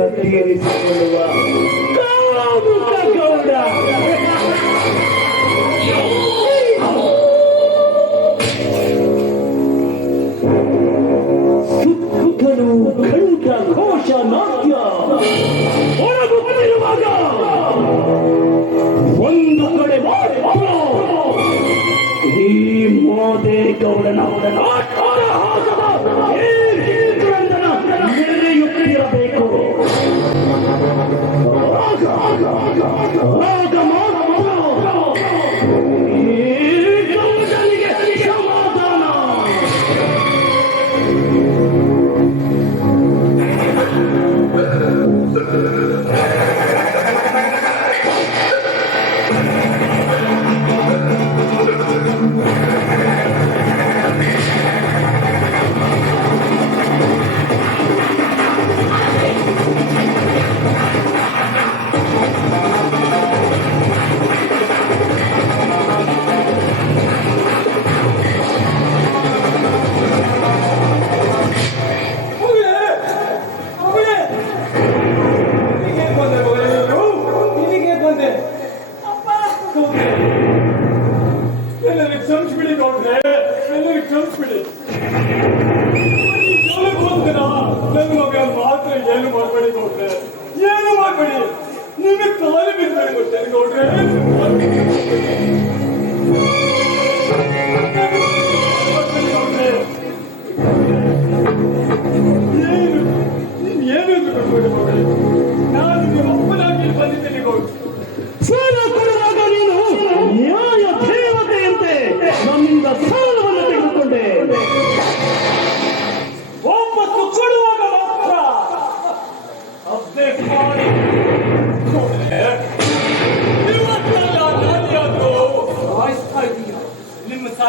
ಶ್ರದ್ಧೆಗೆ ಇರಿಸಿಕೊಳ್ಳುವ ಗೌಡ ಸುತ್ತಲೂ ಖಂಡ ಘೋಷ ನಾಟ್ಯ ಒಳಗುತ್ತಿರುವಾಗ ಒಂದು ಕಡೆ ಈ ಮೋದೆ ಗೌಡನ ¡Oh!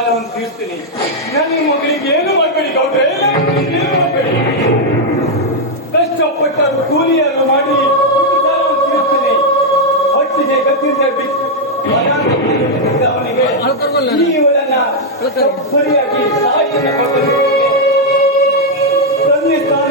ಸಾಲವನ್ನು ತೀರ್ತೀನಿ ನನ್ನ ಮಗಳಿಗೆ ಏನು ಮಾಡಬೇಡಿ ಗೌಡ್ರೆ? ಏನು ಮಾಡಬೇಡಿ ಕೂಲಿಯನ್ನು ಮಾಡಿ ಸಾಲವನ್ನು ತೀರಿಸ್ತೀನಿ ಹೊಟ್ಟಿಗೆ ಗತ್ತಿಂದ ಅವನಿಗೆ ನೀವನ್ನ ಸರಿಯಾಗಿ ಸಾಯಿಯನ್ನು ತಂದೆ ಸಾಲ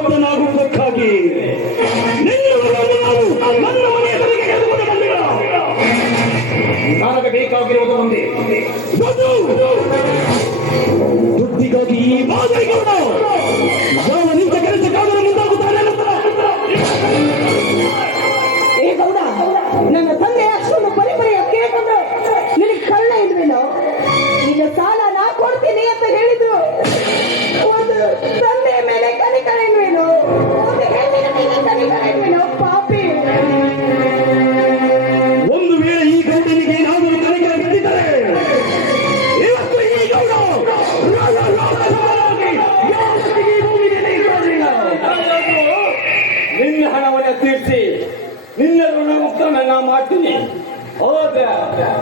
করবে না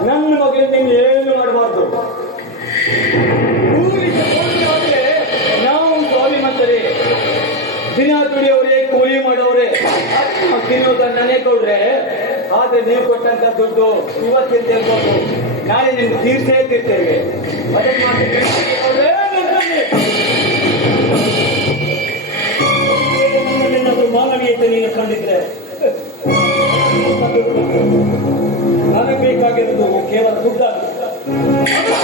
ನನ್ನ ಮಗಳಿಗೆ ನೀನು ಏನು ಮಾಡಬಾರ್ದು? ನಾವು ಸ್ವಾಭಿಮಂತರೇ ದಿನ ದುಡಿಯವರೇ, ಕೂಲಿ ಮಾಡೋರೆ ತಿನ್ನೋದನ್ನೇ ಕೊಡ್ರೆ ಆದ್ರೆ ನೀವು ಕೊಟ್ಟಂತ ದುಡ್ಡು ಇವತ್ತಿನ ತಿಳ್ಬೋದು ನಾಳೆ ನಿಮ್ಗೆ ತೀರ್ಸೇ ತಿರ್ತೇವೆ ಮಾನವೀಯತೆ ನೀನು ಕಂಡಿದ್ರೆ. mudando.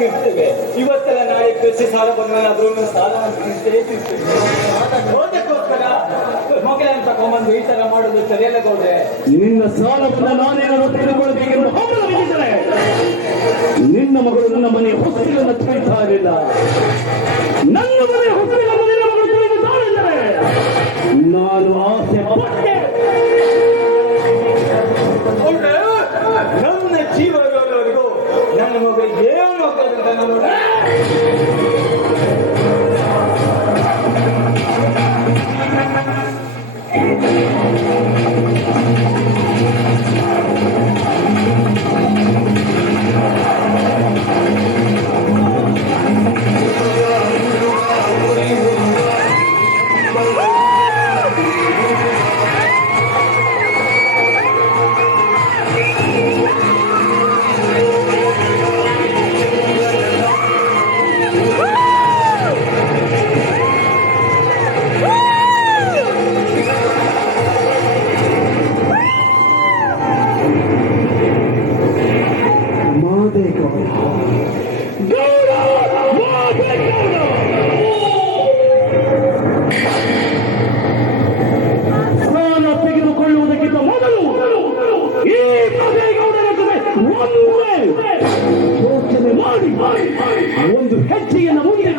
ತಿರ್ಸ್ತೇವೆ ಇವತ್ತೆಲ್ಲ ನಾಳೆ ಕೃಷಿ ಸಾಲ ಬಂದ ಅದ್ರ ಸಾಲವನ್ನು ಸಾಲ ಅದಕ್ಕೋಸ್ಕರ ಈ ತರ ಮಾಡೋದು ಗೌಡ್ರೆ. ನಿನ್ನ ಸಾಲವನ್ನು ನಾನೇನಾದರೂ ತೆಗೆದುಕೊಳ್ಬೇಕೆಂದು ನಿನ್ನ ಮಗಳು ನನ್ನ ಮನೆ ಹೊಸ್ತಿಲನ್ನು ತಿಳಿತಾ ಇರಲಿಲ್ಲ. ಒಂದು ಹೆಜ್ಜೆಯನ್ನು ಮುಂದೆ